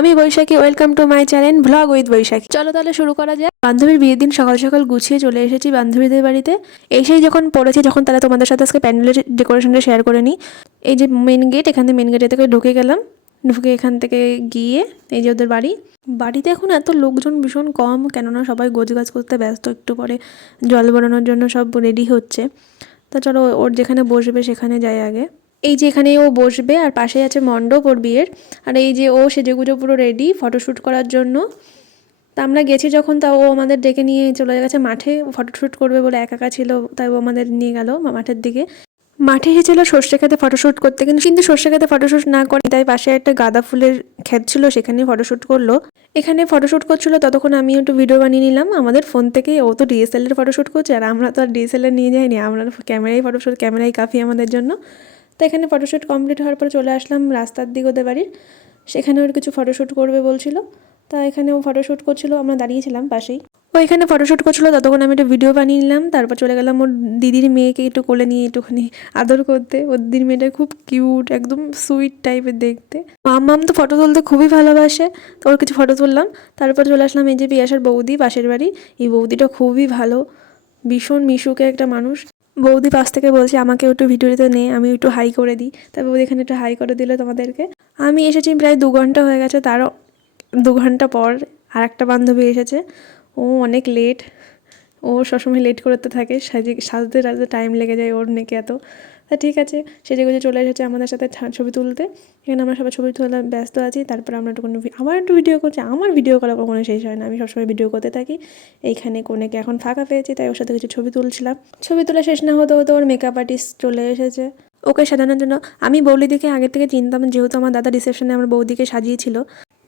আমি Baishakhi, welcome to my channel vlog with Baishakhi. চলো তাহলে শুরু করা যাক। বান্ধবীর বিয়ের দিন সকাল সকাল গুছিয়ে চলে এসেছি বান্ধবীদের বাড়িতে। এসেই যখন পড়েছি, যখন তাহলে তোমাদের সাথে আজকে প্যান্ডেলের ডেকোরেশনটা শেয়ার করে নিই। এই যে মেন গেট, এখান থেকে মেন গেটে থেকে ঢুকে গেলাম। ঢুকে এখান থেকে গিয়ে এই যে ওদের বাড়িতে এখন এত লোকজন ভীষণ কম, কেননা সবাই গোছগাছ করতে ব্যস্ত। একটু পরে জল ভরানোর জন্য সব রেডি হচ্ছে। তা চলো ওর যেখানে বসবে সেখানে যাই আগে। এই যে এখানে ও বসবে, আর পাশে আছে মণ্ডপ ওর বিয়ের। আর এই যে ও সেজেগুজো পুরো রেডি ফটোশ্যুট করার জন্য। তা আমরা গেছি যখন, তা ও আমাদের ডেকে নিয়ে চলে গেছে মাঠে ফটোশ্যুট করবে বলে। একা একা ছিল, তাই ও আমাদের নিয়ে গেল মাঠের দিকে। মাঠে এসেছিল সর্ষে খেতে ফটোশ্যুট করতে, কিন্তু সর্ষে খেতে ফটোশ্যুট না করে তাই পাশে একটা গাঁদা ফুলের ক্ষেত ছিল, সেখানে ফটোশ্যুট করলো। এখানে ফটোশ্যুট করছিল, ততক্ষণ আমি একটু ভিডিও বানিয়ে নিলাম আমাদের ফোন থেকে। ও তো ডিএসএলআর ফটোশ্যুট করছে, আর আমরা তো আর ডিএসএলআর নিয়ে যাইনি, আমরা ক্যামেরাই কাফি আমাদের জন্য। তো এখানে ফটোশ্যুট কমপ্লিট হওয়ার পর চলে আসলাম রাস্তার দিকে ওদের বাড়ির। সেখানে ওর কিছু ফটোশ্যুট করবে বলছিল, তা এখানে ও ফটোশ্যুট করছিল, আমরা দাঁড়িয়েছিলাম পাশেই। ও এখানে ফটোশ্যুট করছিল, ততক্ষণ আমি একটা ভিডিও বানিয়ে নিলাম। তারপর চলে গেলাম ওর দিদির মেয়েকে একটু কোলে নিয়ে একটুখানি আদর করতে। ওর দিদির মেয়েটা খুব কিউট, একদম সুইট টাইপের দেখতে। মাম তো ফটো তুলতে খুবই ভালোবাসে, তো ওর কিছু ফটো তুললাম। তারপর চলে আসলাম এই যে পিয়াসার বৌদি, পাশের বাড়ি। এই বৌদিটা খুবই ভালো, ভীষণ মিশুকে একটা মানুষ। বৌদি পাশ থেকে বলছে আমাকে একটু ভিডিওতে নে, আমি একটু হাই করে দিই। তারপর বৌদি এখানে একটু হাই করে দিল তোমাদেরকে। আমি এসেছি প্রায় 2 ঘন্টা হয়ে গেছে, তারও 2 ঘন্টা পর আর একটা বান্ধবী এসেছে। ও অনেক লেট, ও সবসময় লেট করতে থাকে, সাজতে সাজতে টাইম লেগে যায় ওর নাকি এত। তা ঠিক আছে, সেজেগুজে চলে এসেছে আমাদের সাথে ছবি তুলতে। এখানে আমরা সবাই ছবি তোলা ব্যস্ত আছি। তারপর আমরা একটু ভিডিও করছি। আমার ভিডিও করা কখনো শেষ হয় না, আমি সবসময় ভিডিও করতে থাকি। এইখানে কোনেকে এখন ফাঁকা পেয়েছি, তাই ওর সাথে কিছু ছবি তুলছিলাম। ছবি তোলা শেষ না হতে হতে ওর মেকআপ আর্টিস্ট চলে এসেছে ওকে সাজানোর জন্য। আমি বৌদিকে আগে থেকে চিনতাম, যেহেতু আমার দাদা রিসেপশনে আমার বৌদিকে সাজিয়েছিল।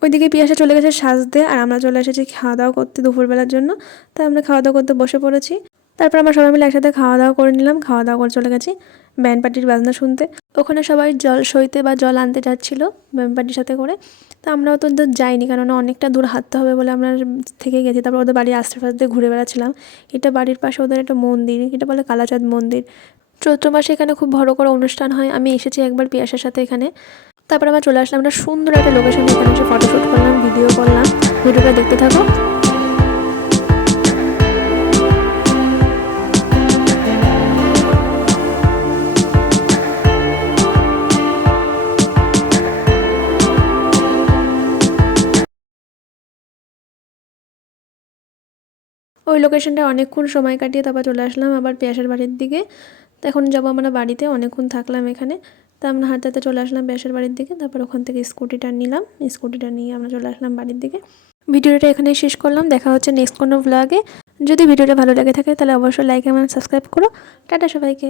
ওইদিকে পিয়াসা চলে গেছে সাজতে, আর আমরা চলে এসেছি খাওয়া দাওয়া করতে দুপুরবেলার জন্য। তাই আমরা খাওয়া দাওয়া করতে বসে পড়েছি। তারপর আমরা সবাই মিলে একসাথে খাওয়া দাওয়া করে নিলাম। খাওয়া দাওয়া করে চলে গেছি ব্যান্ড পার্টির বাজনা শুনতে। ওখানে সবাই জল সইতে বা জল আনতে যাচ্ছিলো ব্যান্ড পার্টির সাথে করে। তা আমরাও তো যাইনি, কেননা অনেকটা দূর হাঁটতে হবে বলে আমরা থেকে গেছি। তারপর ওদের বাড়ির আশেপাশে ঘুরে বেড়াচ্ছিলাম। এটা বাড়ির পাশে ওদের একটা মন্দির, এটা বলে কালাচাঁদ মন্দির। চৈত্র মাসে এখানে খুব বড় করে অনুষ্ঠান হয়। আমি এসেছি একবার পিয়াসার সাথে এখানে। তারপর আমরা চলে আসলাম একটা সুন্দর একটা লোকেশনে, এখানে এসে ফটোশ্যুট করলাম, ভিডিও করলাম। ভিডিওটা দেখতে থাকো। ওই লোকেশনটা অনেকক্ষণ সময় কাটিয়ে তারপর চলে আসলাম আবার পিয়াসার বাড়ির দিকে। তো এখন যাবো আমরা বাড়িতে, অনেকক্ষণ থাকলাম এখানে। তা আমরা হাঁটতে হাঁটতে চলে আসলাম পিয়াসার বাড়ির দিকে। তারপর ওখান থেকে স্কুটিটা নিলাম, স্কুটিটা নিয়ে আমরা চলে আসলাম বাড়ির দিকে। ভিডিওটা এখানেই শেষ করলাম, দেখা হচ্ছে নেক্সট কোনো ভ্লগে। যদি ভিডিওটা ভালো লেগে থাকে তাহলে অবশ্যই লাইক এবং সাবস্ক্রাইব করো। টাটা সবাইকে।